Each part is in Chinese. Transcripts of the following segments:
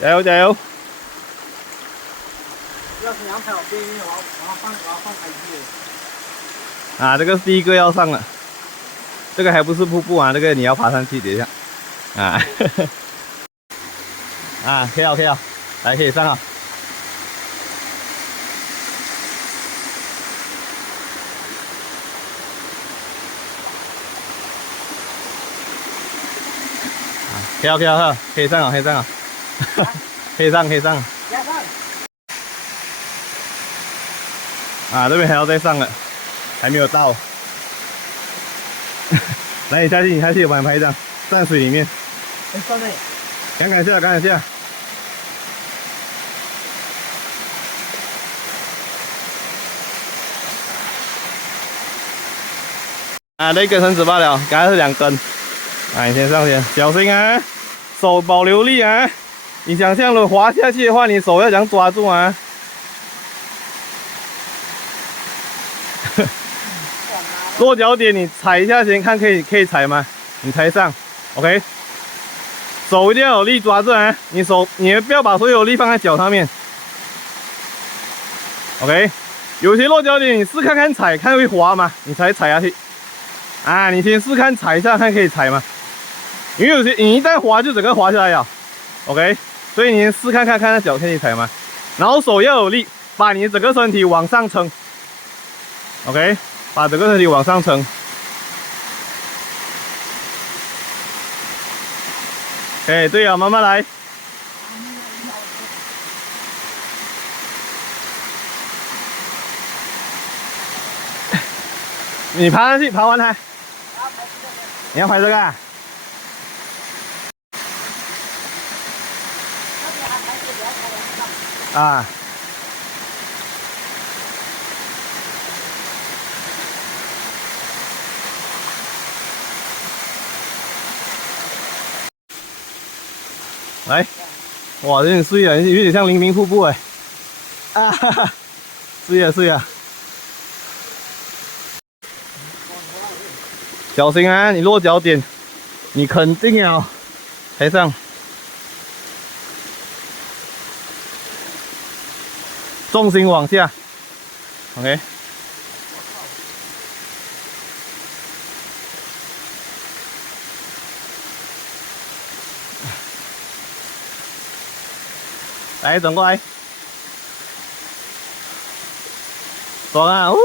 加油加油！要是阳台我边我要放 IG 啊，这个是第一个要上了，这个还不是瀑布啊，这个你要爬上去，等一下。啊，啊，可以了可以了，来可以上了。可以了可以了，可以上了可以上了，可以上可以上。啊，这边还要再上了，还没有到。来，你下去，你下去，我帮你拍一张，站水里面。哎，上面。赶赶下，赶赶下。啊，那一根绳子罢了，刚才是2根。啊，你先上先，小心啊，手保留力啊。你想象了滑下去的话，你手要怎样抓住啊？落脚点你踩一下先，看可以踩吗？你踩上 ，OK。手一定要有力抓着啊！你不要把所有力放在脚上面 ，OK。有些落脚点你试看看踩，看会滑吗？你才踩下去。啊，你先试看踩一下，看可以踩吗？因为有些你一旦滑就整个滑下来了 ，OK。所以你先试看看，看那脚可以踩吗？然后手要有力，把你整个身体往上撑 ，OK。把整个身体往上撑。哎，对啊，慢慢来。你爬上去，爬完它。你要拍这个啊？啊。来，哇，有点碎啊，有点像黎明瀑布哎。啊哈哈，碎啊碎啊。小心啊，你落脚点，你肯定要抬上。重心往下 ，OK。来，转过来，爽啊！呜，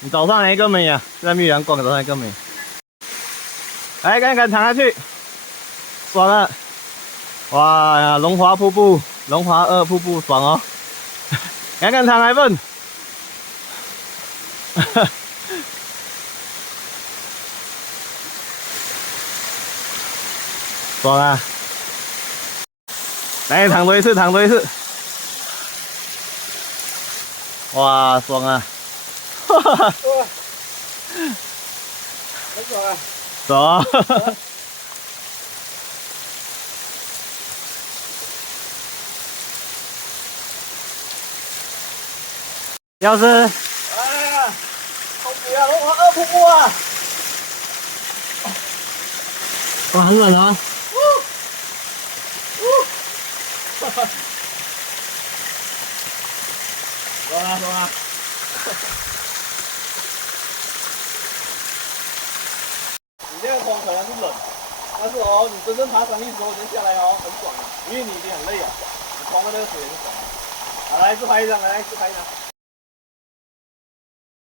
你早上来更美啊，现在没有阳光，早上更美。来，赶紧躺下去，爽了！哇呀，龙华瀑布，龙华2瀑布，爽哦！赶紧躺来份。爽啊！来，躺多一次，躺多一次。哇，爽啊！哈哈哈。很爽啊！爽。要是，哎呀，好水啊，龙华2瀑布啊！哇，很冷啊！哈哈，爽啊爽啊！你这个风可能是冷，但是哦，你真正爬山的时候，人下来哦很爽啊，因为你已经很累了，你冲了那个水很爽啊。好，来自拍一张，来自拍一张。